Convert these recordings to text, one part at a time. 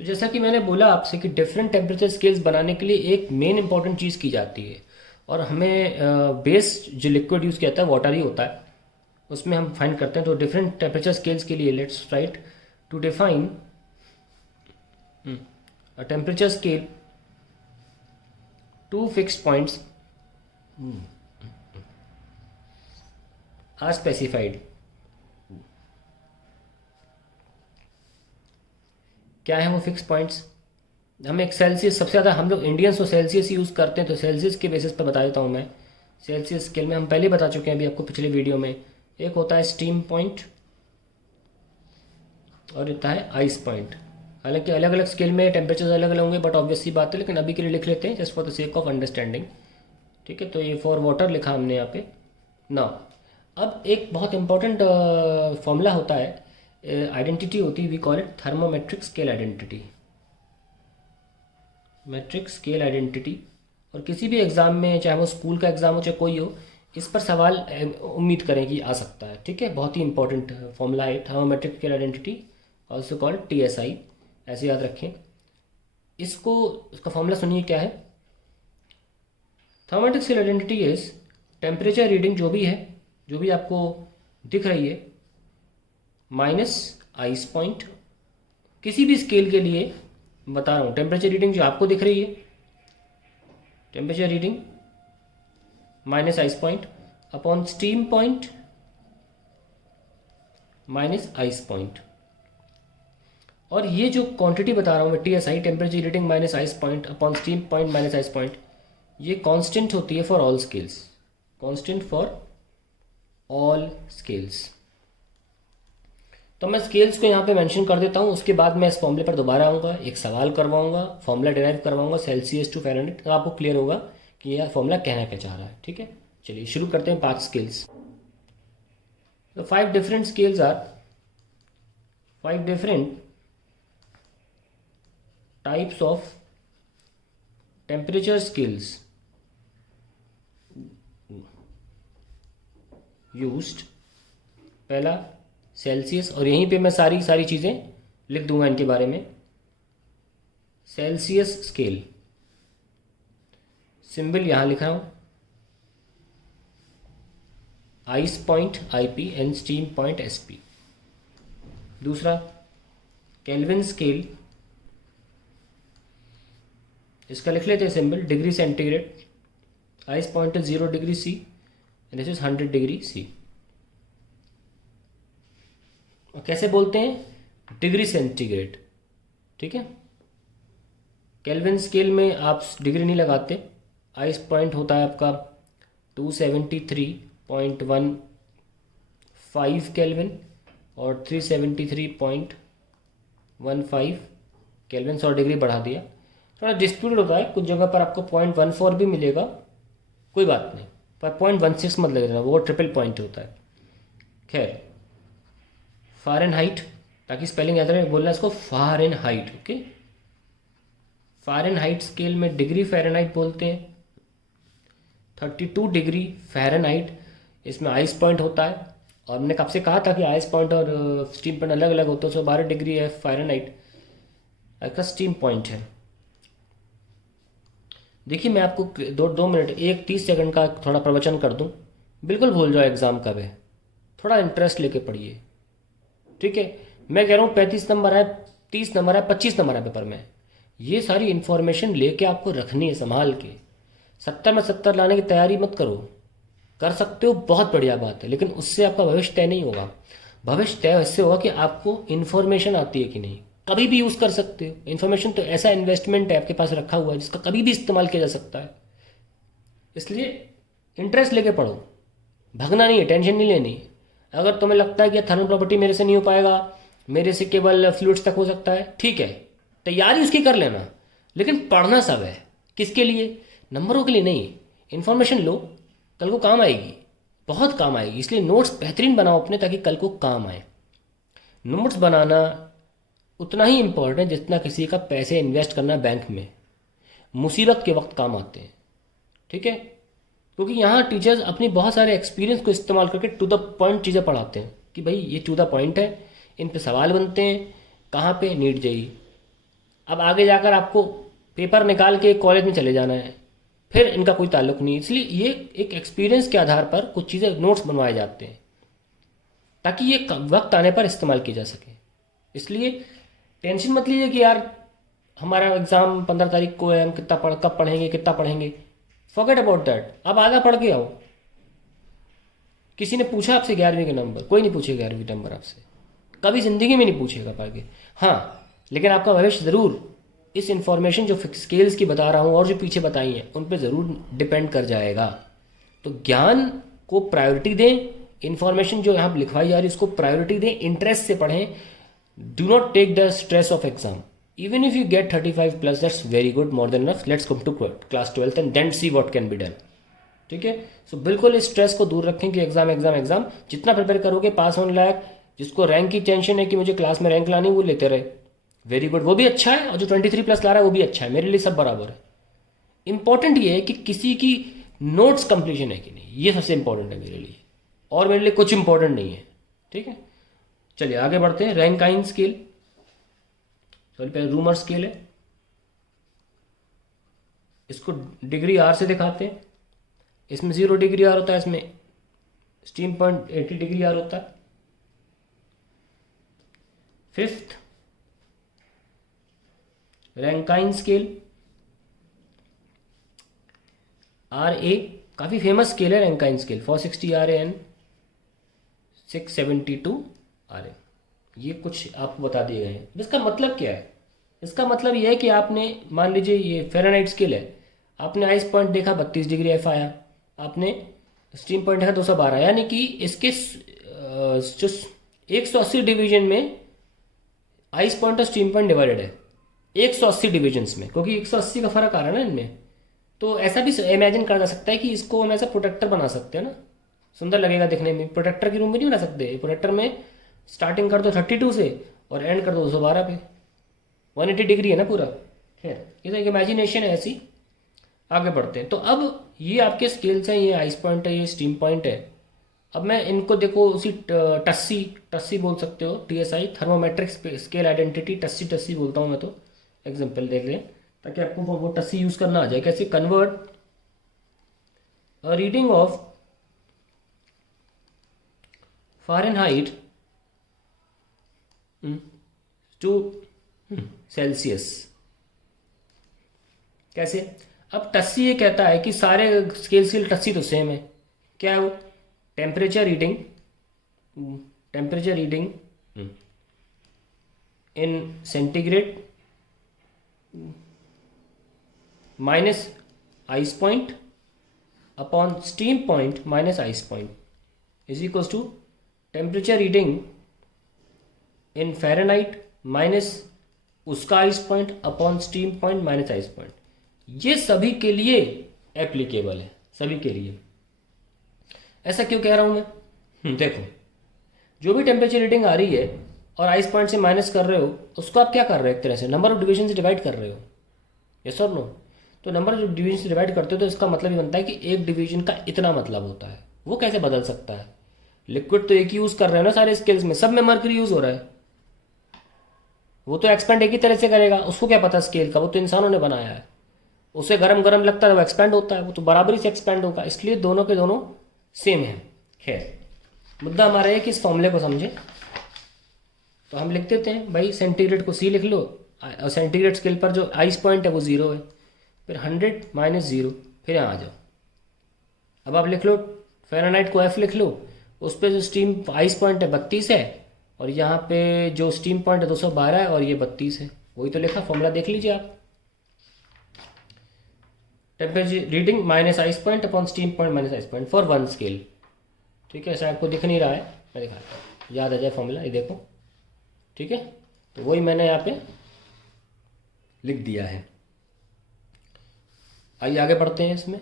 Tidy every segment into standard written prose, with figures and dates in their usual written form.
तो जैसा कि मैंने बोला आपसे कि डिफरेंट टेम्परेचर स्केल्स बनाने के लिए एक मेन इंपॉर्टेंट चीज़ की जाती है, और हमें बेस जो लिक्विड यूज़ किया जाता है वाटर ही होता है, उसमें हम फाइंड करते हैं। तो डिफरेंट टेम्परेचर स्केल्स के लिए let's write to define a temperature scale, two fixed points are specified. क्या है वो फिक्स पॉइंट्स? हम एक सेल्सियस, सबसे ज़्यादा हम लोग इंडियंस तो सेल्सियस यूज़ करते हैं, तो सेल्सियस के बेसिस पर बता देता हूँ मैं। सेल्सियस स्केल में हम पहले बता चुके हैं अभी आपको पिछले वीडियो में। एक होता है स्टीम पॉइंट और होता है आइस पॉइंट। हालांकि अलग अलग स्केल में टेम्परेचर अलग अलग होंगे, बट ऑब्वियस सी बात है, लेकिन अभी के लिए लिख लेते हैं just for the sake of understanding. ठीक है, तो ये फॉर वाटर लिखा हमने यहाँ पे ना। अब एक बहुत इंपॉर्टेंट फॉर्मूला होता है, आइडेंटिटी होती है, we call it thermometric scale identity. Metric scale identity, और किसी भी एग्ज़ाम में, चाहे वो स्कूल का एग्ज़ाम हो चाहे कोई हो, इस पर सवाल उम्मीद करें कि आ सकता है। ठीक है, बहुत ही इंपॉर्टेंट फॉर्मूला है thermometric scale identity, also called TSI, ऐसे याद रखें इसको। इसका फॉर्मूला सुनिए क्या है। Thermometric scale identity is temperature reading जो भी है, जो भी आपको दिख रही है, माइनस आइस पॉइंट। किसी भी स्केल के लिए बता रहा हूँ, टेम्परेचर रीडिंग जो आपको दिख रही है, temperature reading minus ice point upon steam point minus ice point. और ये जो क्वांटिटी बता रहा हूँ मैं, TSI, temperature reading minus ice point upon steam point minus ice point, ये कांस्टेंट होती है for all scales, constant for all scales. तो मैं स्केल्स को यहाँ पे मेंशन कर देता हूँ, उसके बाद मैं इस फॉर्मूले पर दोबारा आऊँगा, एक सवाल करवाऊँगा, फॉर्मूला डिराइव करवाऊँगा सेल्सियस टू फ़ारेनहाइट, तो आपको क्लियर होगा कि यह फॉर्मूला कहना क्या चाह रहा है। ठीक है, चलिए शुरू करते हैं 5 स्केल्स। तो 5 different scales are 5 different types of temperature scales used. पहला सेल्सियस, और यहीं पे मैं सारी सारी चीज़ें लिख दूंगा इनके बारे में। सेल्सियस स्केल, सिंबल यहाँ लिख रहा हूँ, ice point IP and steam point SP। दूसरा केल्विन स्केल, इसका लिख लेते हैं symbol, degree centigrade, ice point is 0 degree C and this is 100 degree C। और कैसे बोलते हैं? Degree centigrade. ठीक है, केल्विन स्केल में आप डिग्री नहीं लगाते, आइस पॉइंट होता है आपका 273.15 केल्विन और 373.15 केल्विन। 100 डिग्री बढ़ा दिया, थोड़ा डिस्प्यूटेड होता है, कुछ जगह पर आपको 0.14 भी मिलेगा, कोई बात नहीं, पर 0.16 मत लग देना, वो ट्रिपल पॉइंट होता है। खैर, फ़ारेनहाइट, ताकि स्पेलिंग याद रहे, बोलना इसको फ़ारेनहाइट। ओके, फ़ारेनहाइट स्केल में डिग्री फ़ारेनहाइट बोलते हैं, 32 डिग्री फ़ारेनहाइट, इसमें आइस पॉइंट होता है। और मैंने कब से कहा था कि आइस पॉइंट और स्टीम पॉइंट अलग अलग होते हैं। 112 डिग्री है फ़ारेनहाइट, इसका स्टीम पॉइंट है। देखिए, मैं आपको 2 मिनट 30 सेकंड का थोड़ा प्रवचन कर दूं, बिल्कुल भूल जाओ एग्ज़ाम कब है, थोड़ा इंटरेस्ट लेके पढ़िए। ठीक है, मैं कह रहा हूँ 35 नंबर है, 30 नंबर है, 25 नंबर है पेपर में, ये सारी इन्फॉर्मेशन लेके आपको रखनी है संभाल के। 70 में 70 लाने की तैयारी मत करो, कर सकते हो बहुत बढ़िया बात है, लेकिन उससे आपका भविष्य तय नहीं होगा। भविष्य तय इससे होगा कि आपको इन्फॉर्मेशन आती है कि नहीं, कभी भी यूज़ कर सकते हो। इन्फॉर्मेशन तो ऐसा इन्वेस्टमेंट है आपके पास रखा हुआ है जिसका कभी भी इस्तेमाल किया जा सकता है, इसलिए इंटरेस्ट लेके पढ़ो, भगना नहीं है, टेंशन नहीं लेनी। अगर तुम्हें लगता है कि थर्मल प्रॉपर्टी मेरे से नहीं हो पाएगा, मेरे से केवल फ्लूइड्स तक हो सकता है, ठीक है, तैयारी उसकी कर लेना, लेकिन पढ़ना सब है। किसके लिए? नंबरों के लिए नहीं। इन्फॉर्मेशन लो, कल को काम आएगी, बहुत काम आएगी, इसलिए नोट्स बेहतरीन बनाओ अपने, ताकि कल को काम आए। नोट्स बनाना उतना ही इम्पोर्टेंट है जितना किसी का पैसे इन्वेस्ट करना बैंक में, मुसीबत के वक्त काम आते हैं। ठीक है, क्योंकि यहाँ टीचर्स अपनी बहुत सारे एक्सपीरियंस को इस्तेमाल करके टू द पॉइंट चीज़ें पढ़ाते हैं कि भाई ये टू द पॉइंट है, इन पे सवाल बनते हैं, कहाँ पे? NEET JEE। अब आगे जाकर आपको पेपर निकाल के कॉलेज में चले जाना है, फिर इनका कोई ताल्लुक नहीं। इसलिए ये एक एक्सपीरियंस के आधार पर कुछ चीज़ें नोट्स बनवाए जाते हैं ताकि ये वक्त आने पर इस्तेमाल की जा सके। इसलिए टेंशन मत लीजिए कि यार हमारा एग्ज़ाम 15 तारीख को है, हम कब पढ़ेंगे, कितना पढ़ेंगे। Forget about that. अब आधा पढ़ के आओ। किसी ने पूछा आपसे 11वीं के नंबर? कोई नहीं पूछेगा 11वीं नंबर आपसे, कभी ज़िंदगी में नहीं पूछेगा पाएंगे। हाँ, लेकिन आपका भविष्य ज़रूर इस इन्फॉर्मेशन जो स्केल्स की बता रहा हूँ और जो पीछे बताई हैं उन पे ज़रूर डिपेंड कर जाएगा। तो ज्ञान को प्रायोरिटी दें, इन्फॉर्मेशन जो यहाँ लिखवाई जा रही है उसको प्रायोरिटी दें, इंटरेस्ट से पढ़ें। Do not take the stress of exam. Even if you get 35+, that's very good, more than enough. Let's come to class 12th and then see what can be done. ठीक है, सो बिल्कुल इस stress को दूर रखें कि एग्जाम एग्जाम एग्जाम। जितना prepare करोगे पास होने लायक, जिसको रैंक की टेंशन है कि मुझे क्लास में रैंक लानी, वो लेते रहे, वेरी गुड, वो भी अच्छा है। और जो 23+ ला रहा है वो भी अच्छा है, मेरे लिए सब बराबर है। इंपॉर्टेंट ये है कि किसी की नोट्स कंप्लीशन है कि नहीं, ये सबसे इंपॉर्टेंट है मेरे लिए, और मेरे लिए कुछ इंपॉर्टेंट नहीं है। ठीक है, चलिए आगे बढ़ते हैं। रैंकाइन स्केल, सॉरी पहले रूमर स्केल है, इसको डिग्री आर से दिखाते हैं। इसमें 0 डिग्री आर होता है, इसमें स्टीम पॉइंट 80 डिग्री आर होता है। Fifth Rankine scale R A, काफ़ी फेमस स्केल है Rankine scale. 460 R A and 672 R A. ये कुछ आपको बता दिए गए हैं। इसका मतलब क्या है? इसका मतलब ये है कि आपने मान लीजिए ये फ़ारेनहाइट स्केल है, आपने आइस पॉइंट देखा 32 डिग्री एफ आया, आपने स्टीम पॉइंट देखा 212, यानी कि इसके जो 180 डिवीजन में आइस पॉइंट और स्टीम पॉइंट डिवाइडेड है 180 डिविजन्स में, क्योंकि 180 का फर्क आ रहा है ना इनमें। तो ऐसा भी इमेजिन करा जा सकता है कि इसको हम ऐसा प्रोटेक्टर बना सकते हैं ना, सुंदर लगेगा दिखने में। प्रोटेक्टर की रूम में नहीं बना सकते, प्रोटेक्टर में स्टार्टिंग कर दो 32 से और एंड कर दो 212 पे, 180 डिग्री है ना पूरा। खैर ये तो एक इमेजिनेशन है ऐसी। आगे बढ़ते हैं। तो अब ये आपके स्केल्स हैं, ये आइस पॉइंट है, ये स्टीम पॉइंट है। अब मैं इनको देखो उसी टस्सी बोल सकते हो, TSI, थर्मोमेट्रिक स्केल आइडेंटिटी, टस्सी बोलता हूँ मैं तो। एग्जाम्पल देख लें ताकि आपको वो टस्सी यूज करना आ जाए। कैसे? Convert a reading of Fahrenheit to Celsius. कैसे? अब टस्सी ये कहता है कि सारे स्केल्स के लिए टस्सी तो सेम है। क्या है वो? Temperature reading in centigrade minus ice point upon steam point minus ice point is equals to temperature reading in Fahrenheit minus उसका ice point upon steam point minus ice point. ये सभी के लिए एप्लीकेबल है, सभी के लिए। ऐसा क्यों कह रहा हूं मैं? देखो, जो भी टेम्परेचर रीडिंग आ रही है और आइस पॉइंट से माइनस कर रहे हो, उसको आप क्या कर रहे हो? एक तरह से नंबर ऑफ डिवीजन से डिवाइड कर रहे हो। यस और नो? तो नंबर ऑफ डिवीजन से डिवाइड करते हो तो इसका मतलब ये बनता है कि एक डिवीजन का इतना मतलब होता है। वो कैसे बदल सकता है? लिक्विड तो एक ही यूज कर रहे हो ना सारे स्केल्स में, सब में मर्क्यूरी यूज हो रहा है। वो तो एक्सपेंड एक ही तरह से करेगा, उसको क्या पता स्केल का? वो तो इंसानों ने बनाया है। उसे गरम गरम लगता है, वो एक्सपेंड होता है, वो तो बराबरी से एक्सपेंड होगा। इसलिए दोनों के दोनों सेम है। खैर, मुद्दा हमारा है कि इस फॉर्मूले को समझे। तो हम लिख देते हैं भाई, सेंटीग्रेड को C लिख लो, और सेंटीग्रेड स्केल पर जो आइस पॉइंट है वो 0 है, फिर 100 माइनस 0, फिर यहाँ आ जाओ। अब आप लिख लो फ़ारेनहाइट को F लिख लो, उस पर जो स्टीम आइस पॉइंट है 32 है, और यहाँ पे जो स्टीम पॉइंट है 212 है, और ये 32 है। वही तो लिखा, फॉर्मूला देख लीजिए आप। Temperature reading minus ice point upon steam point minus ice point for 1 scale. ठीक है, ऐसा आपको दिख नहीं रहा है, मैं दिखाता हूँ, याद आ जाए फॉर्मूला, ये देखो। ठीक है, तो वही मैंने यहाँ पे लिख दिया है। आइए आगे बढ़ते हैं। इसमें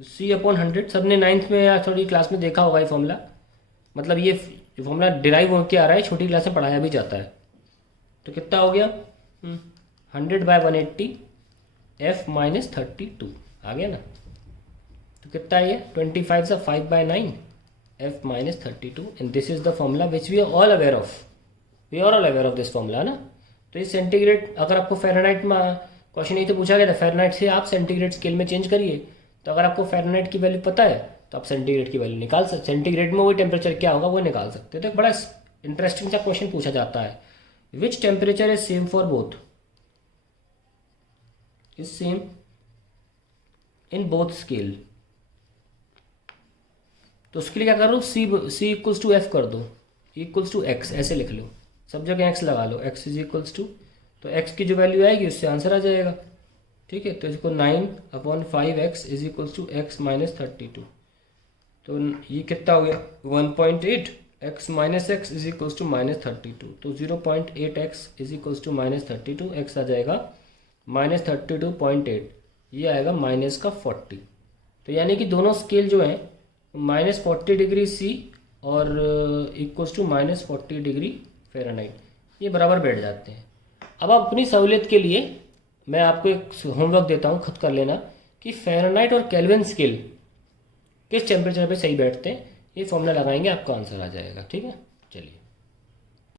C/100 सबने 9th में या थोड़ी क्लास में देखा होगा ये फॉर्मूला। मतलब ये फॉर्मूला डिराइव होकर आ रहा है, छोटी क्लास में पढ़ाया भी जाता है। तो कितना हो गया? 100/180 F माइनस 32 आ गया ना। तो कितना है ये? 25 से 5/9 F minus 32, and this is the formula which we are all aware of. We are all aware of this formula ना। तो ये सेंटीग्रेड, अगर आपको फ़ारेनहाइट में क्वेश्चन यही तो पूछा गया था, फ़ारेनहाइट से आप सेंटीग्रेड स्केल में चेंज करिए। तो अगर आपको फ़ारेनहाइट की वैल्यू पता है तो आप सेंटीग्रेड की वैल्यू निकाल सकते, सेंटीग्रेड में वही टेम्परेचर क्या होगा वो निकाल सकते हैं। तो एक बड़ा इंटरेस्टिंग सा क्वेश्चन पूछा जाता है, which temperature is same for both, is same in both scale. तो उसके लिए क्या करो, सी इक्वल्स टू एफ कर दो, इक्वल्स टू एक्स ऐसे लिख लो, सब जगह एक्स लगा लो, एक्स इज इक्वल्स टू, तो एक्स की जो वैल्यू आएगी उससे आंसर आ जाएगा। ठीक है, तो इसको 9/5x is equals to X minus 32। तो ये कितना हो गया 1.8, x minus X is equals to minus 32। तो 0.8x is equals to minus 32, X आ जाएगा माइनस 32.8, ये आएगा माइनस का 40। तो यानी कि दोनों स्केल जो हैं माइनस 40 डिग्री सी और equals to minus 40 degree Fahrenheit, ये बराबर बैठ जाते हैं। अब आप अपनी सहूलियत के लिए मैं आपको एक होमवर्क देता हूँ, खुद कर लेना कि फ़ारेनहाइट और केल्विन स्केल किस टेम्परेचर पे सही बैठते हैं, ये फॉर्मूला लगाएंगे आपका आंसर आ जाएगा। ठीक है, चलिए।